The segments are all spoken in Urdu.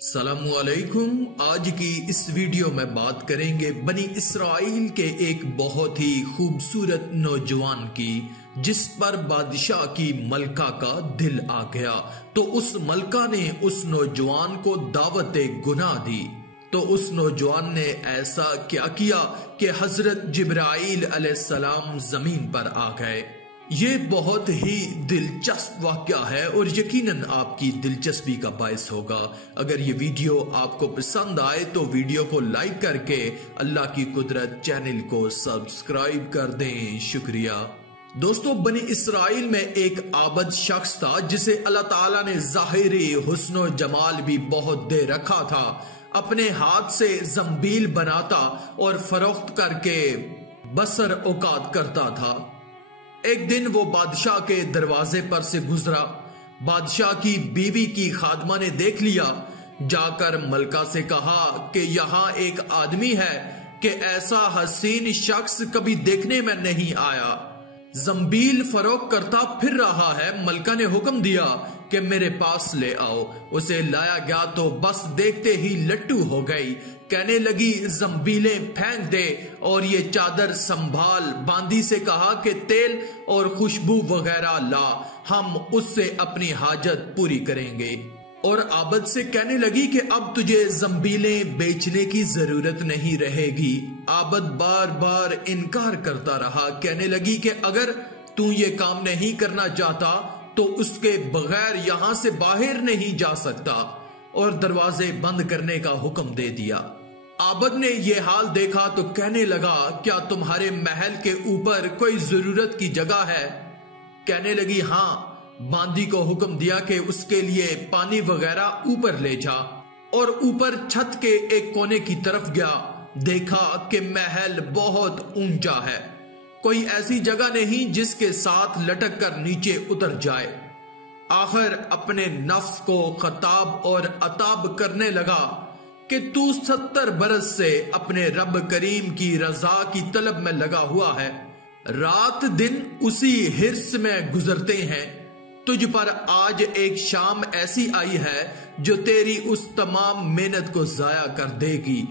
السلام علیکم۔ آج کی اس ویڈیو میں بات کریں گے بنی اسرائیل کے ایک بہت ہی خوبصورت نوجوان کی، جس پر بادشاہ کی ملکہ کا دل آ گیا تو اس ملکہ نے اس نوجوان کو دعوت گناہ دی۔ تو اس نوجوان نے ایسا کیا کہ حضرت جبرائیل علیہ السلام زمین پر آ گئے۔ یہ بہت ہی دلچسپ واقعہ ہے اور یقیناً آپ کی دلچسپی کا باعث ہوگا۔ اگر یہ ویڈیو آپ کو پسند آئے تو ویڈیو کو لائک کر کے اللہ کی قدرت چینل کو سبسکرائب کر دیں۔ شکریہ دوستو، بنی اسرائیل میں ایک عابد شخص تھا جسے اللہ تعالیٰ نے ظاہری حسن و جمال بھی بہت دے رکھا تھا۔ اپنے ہاتھ سے زنبیل بناتا اور فروخت کر کے بسر اوقات کرتا تھا۔ ایک دن وہ بادشاہ کے دروازے پر سے گزرا۔ بادشاہ کی بیوی کی خادمہ نے دیکھ لیا، جا کر ملکہ سے کہا کہ یہاں ایک آدمی ہے کہ ایسا حسین شخص کبھی دیکھنے میں نہیں آیا، زنبیل فروخت کرتا پھر رہا ہے۔ ملکہ نے حکم دیا کہ میرے پاس لے آؤ۔ اسے لایا گیا تو بس دیکھتے ہی لٹو ہو گئی۔ کہنے لگی زنبیلیں پھینک دے اور یہ چادر سنبھال۔ باندی سے کہا کہ تیل اور خوشبو وغیرہ لا، ہم اس سے اپنی حاجت پوری کریں گے۔ اور عابد سے کہنے لگی کہ اب تجھے زنبیلیں بیچنے کی ضرورت نہیں رہے گی۔ عابد بار بار انکار کرتا رہا۔ کہنے لگی کہ اگر تو یہ کام نہیں کرنا چاہتا تو اس کے بغیر یہاں سے باہر نہیں جا سکتا، اور دروازے بند کرنے کا حکم دے دیا۔ عابد نے یہ حال دیکھا تو کہنے لگا کیا تمہارے محل کے اوپر کوئی ضرورت کی جگہ ہے؟ کہنے لگی ہاں۔ باندی کو حکم دیا کہ اس کے لیے پانی وغیرہ اوپر لے جا، اور اوپر چھت کے ایک کونے کی طرف گیا۔ دیکھا کہ محل بہت اونچا ہے، کوئی ایسی جگہ نہیں جس کے ساتھ لٹک کر نیچے اتر جائے۔ آخر اپنے نفس کو خطاب اور عتاب کرنے لگا کہ تو 70 برس سے اپنے رب کریم کی رضا کی طلب میں لگا ہوا ہے، رات دن اسی حرص میں گزرتے ہیں۔ تجھ پر آج ایک شام ایسی آئی ہے جو تیری اس تمام محنت کو ضائع کر دے گی۔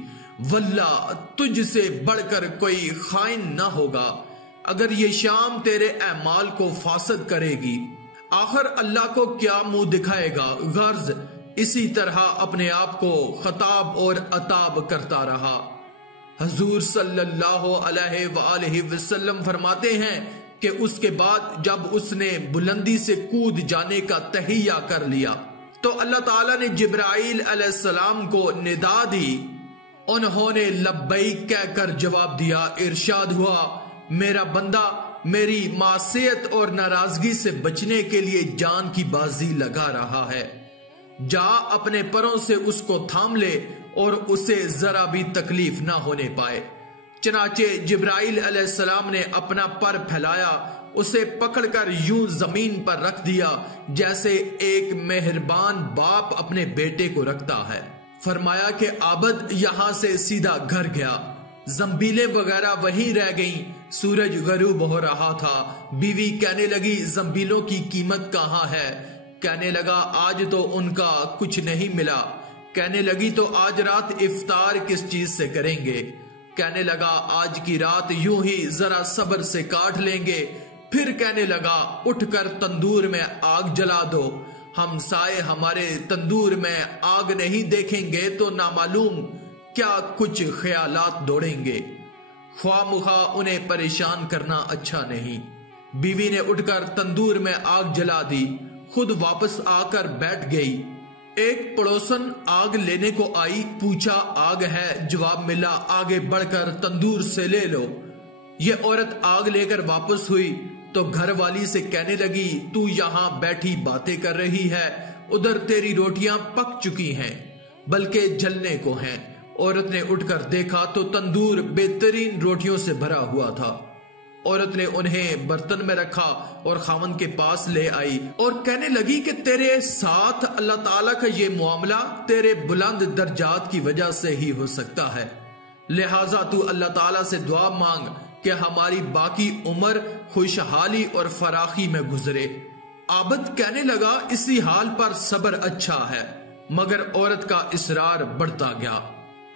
واللہ تجھ سے بڑھ کر کوئی خائن نہ ہوگا اگر یہ شام تیرے اعمال کو فاسد کرے گی۔ آخر اللہ کو کیا منہ دکھائے گا؟ غرض اسی طرح اپنے آپ کو خطاب اور عتاب کرتا رہا۔ حضور صلی اللہ علیہ وآلہ وسلم فرماتے ہیں کہ اس کے بعد جب اس نے بلندی سے کود جانے کا تہیہ کر لیا تو اللہ تعالیٰ نے جبرائیل علیہ السلام کو ندا دی۔ انہوں نے لبیک کہہ کر جواب دیا۔ ارشاد ہوا، میرا بندہ میری معصیت اور ناراضگی سے بچنے کے لیے جان کی بازی لگا رہا ہے، جا اپنے پروں سے اس کو تھام لے اور اسے ذرا بھی تکلیف نہ ہونے پائے۔ چنانچہ جبرائیل علیہ السلام نے اپنا پر پھیلایا، اسے پکڑ کر یوں زمین پر رکھ دیا جیسے ایک مہربان باپ اپنے بیٹے کو رکھتا ہے۔ فرمایا کہ عابد یہاں سے سیدھا گھر گیا۔ زنبیلیں وغیرہ وہیں رہ گئیں۔ سورج غروب ہو رہا تھا۔ بیوی کہنے لگی زنبیلوں کی قیمت کہاں ہے؟ کہنے لگا آج تو ان کا کچھ نہیں ملا۔ کہنے لگی تو آج رات افطار کس چیز سے کریں گے؟ کہنے لگا آج کی رات یوں ہی ذرا صبر سے کاٹ لیں گے۔ پھر کہنے لگا اٹھ کر تندور میں آگ جلا دو، ہم سائے ہمارے تندور میں آگ نہیں دیکھیں گے تو نامعلوم کیا کچھ خیالات دوڑیں گے۔ خواہ مخواہ انہیں پریشان کرنا اچھا نہیں۔ بیوی نے اٹھ کر تندور میں آگ جلا دی، خود واپس آ کر بیٹھ گئی۔ ایک پڑوسن آگ لینے کو آئی، پوچھا آگ ہے؟ جواب ملا آگے بڑھ کر تندور سے لے لو۔ یہ عورت آگ لے کر واپس ہوئی تو گھر والی سے کہنے لگی تو یہاں بیٹھی باتیں کر رہی ہے، ادھر تیری روٹیاں پک چکی ہیں بلکہ جلنے کو ہیں۔ عورت نے اٹھ کر دیکھا تو تندور بہترین روٹیوں سے بھرا ہوا تھا۔ عورت نے انہیں برتن میں رکھا اور خاوند کے پاس لے آئی اور کہنے لگی کہ تیرے ساتھ اللہ تعالیٰ کا یہ معاملہ تیرے بلند درجات کی وجہ سے ہی ہو سکتا ہے، لہٰذا تو اللہ تعالیٰ سے دعا مانگ کہ ہماری باقی عمر خوشحالی اور فراخی میں گزرے۔ عابد کہنے لگا اسی حال پر صبر اچھا ہے، مگر عورت کا اصرار بڑھتا گیا،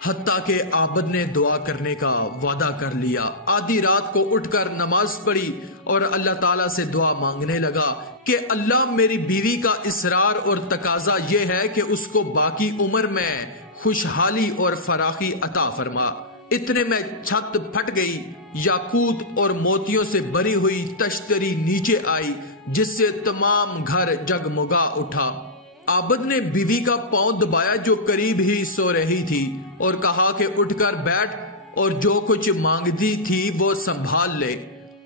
حتیٰ کہ عابد نے دعا کرنے کا وعدہ کر لیا۔ آدھی رات کو اٹھ کر نماز پڑھی اور اللہ تعالیٰ سے دعا مانگنے لگا کہ اللہ میری بیوی کا اصرار اور تقاضا یہ ہے کہ اس کو باقی عمر میں خوشحالی اور فراخی عطا فرما۔ اتنے میں چھت پھٹ گئی، یاقوت اور موتیوں سے بری ہوئی تشتری نیچے آئی جس سے تمام گھر جگمگا اٹھا۔ عابد نے بیوی کا پاؤں دبایا جو قریب ہی سو رہی تھی اور کہا کہ اٹھ کر بیٹھ اور جو کچھ مانگتی تھی وہ سنبھال لے۔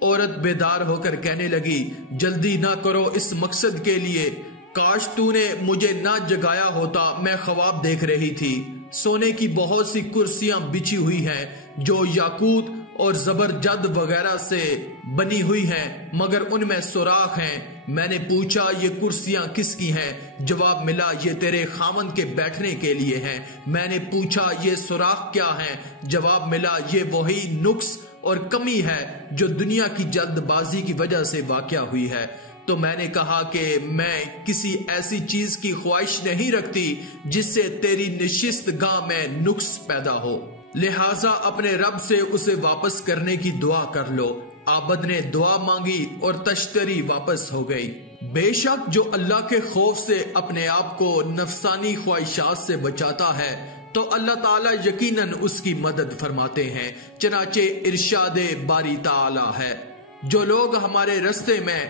عورت بیدار ہو کر کہنے لگی، جلدی نہ کرو اس مقصد کے لیے، کاش تو نے مجھے نہ جگایا ہوتا، میں خواب دیکھ رہی تھی۔ سونے کی بہت سی کرسیاں بچھی ہوئی ہیں جو یاقوت اور زبرجد وغیرہ سے بنی ہوئی ہیں، مگر ان میں سوراخ ہیں۔ میں نے پوچھا یہ کرسیاں کس کی ہیں؟ جواب ملا یہ تیرے خاوند کے بیٹھنے کے لیے ہیں۔ میں نے پوچھا یہ سوراخ کیا ہیں؟ جواب ملا یہ وہی نقص اور کمی ہے جو دنیا کی جلد بازی کی وجہ سے واقع ہوئی ہے۔ تو میں نے کہا کہ میں کسی ایسی چیز کی خواہش نہیں رکھتی جس سے تیری نشست گاہ میں نقص پیدا ہو، لہٰذا اپنے رب سے اسے واپس کرنے کی دعا کر لو۔ عابد نے دعا مانگی اور تشتری واپس ہو گئی۔ بے شک جو اللہ کے خوف سے اپنے آپ کو نفسانی خواہشات سے بچاتا ہے تو اللہ تعالیٰ یقیناً اس کی مدد فرماتے ہیں۔ چنانچہ ارشاد باری تعالیٰ ہے، جو لوگ ہمارے رستے میں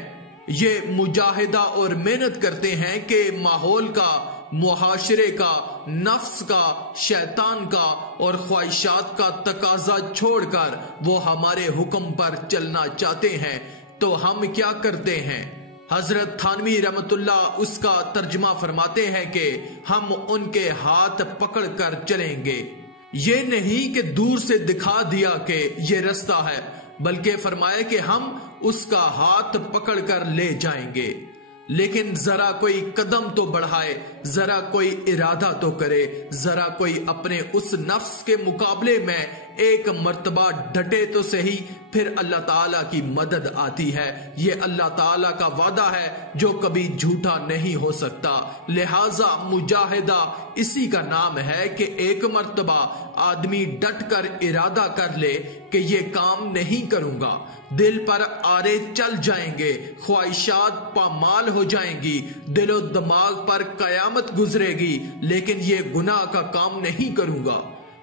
یہ مجاہدہ اور محنت کرتے ہیں کہ ماحول کا، معاشرے کا، نفس کا، شیطان کا اور خواہشات کا تقاضا چھوڑ کر وہ ہمارے حکم پر چلنا چاہتے ہیں تو ہم کیا کرتے ہیں؟ حضرت تھانوی رحمت اللہ اس کا ترجمہ فرماتے ہیں کہ ہم ان کے ہاتھ پکڑ کر چلیں گے، یہ نہیں کہ دور سے دکھا دیا کہ یہ رستہ ہے، بلکہ فرمایا کہ ہم اس کا ہاتھ پکڑ کر لے جائیں گے۔ لیکن ذرا کوئی قدم تو بڑھائے، ذرا کوئی ارادہ تو کرے، ذرا کوئی اپنے اس نفس کے مقابلے میں ایک مرتبہ ڈٹے تو صحیح، پھر اللہ تعالیٰ کی مدد آتی ہے۔ یہ اللہ تعالیٰ کا وعدہ ہے جو کبھی جھوٹا نہیں ہو سکتا، لہٰذا مجاہدہ اسی کا نام ہے کہ ایک مرتبہ آدمی ڈٹ کر ارادہ کر لے کہ یہ کام نہیں کروں گا، دل پر آرے چل جائیں گے، خواہشات پامال ہو جائیں گی، دل و دماغ پر قیامت گزرے گی، لیکن یہ گناہ کا کام نہیں کروں گا۔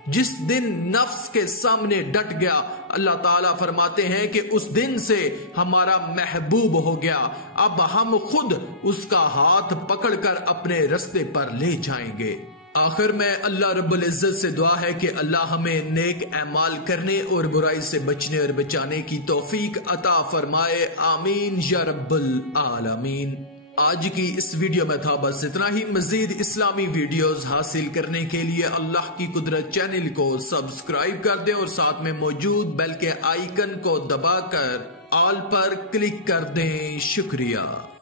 جس دن نفس کے سامنے ڈٹ گیا، اللہ تعالیٰ فرماتے ہیں کہ اس دن سے ہمارا محبوب ہو گیا، اب ہم خود اس کا ہاتھ پکڑ کر اپنے رستے پر لے جائیں گے۔ آخر میں اللہ رب العزت سے دعا ہے کہ اللہ ہمیں نیک اعمال کرنے اور برائی سے بچنے اور بچانے کی توفیق عطا فرمائے، آمین یا رب العالمین۔ آج کی اس ویڈیو میں تھا بس اتنا ہی۔ مزید اسلامی ویڈیوز حاصل کرنے کے لیے اللہ کی قدرت چینل کو سبسکرائب کر دیں اور ساتھ میں موجود بیل کے آئیکن کو دبا کر آل پر کلک کر دیں۔ شکریہ۔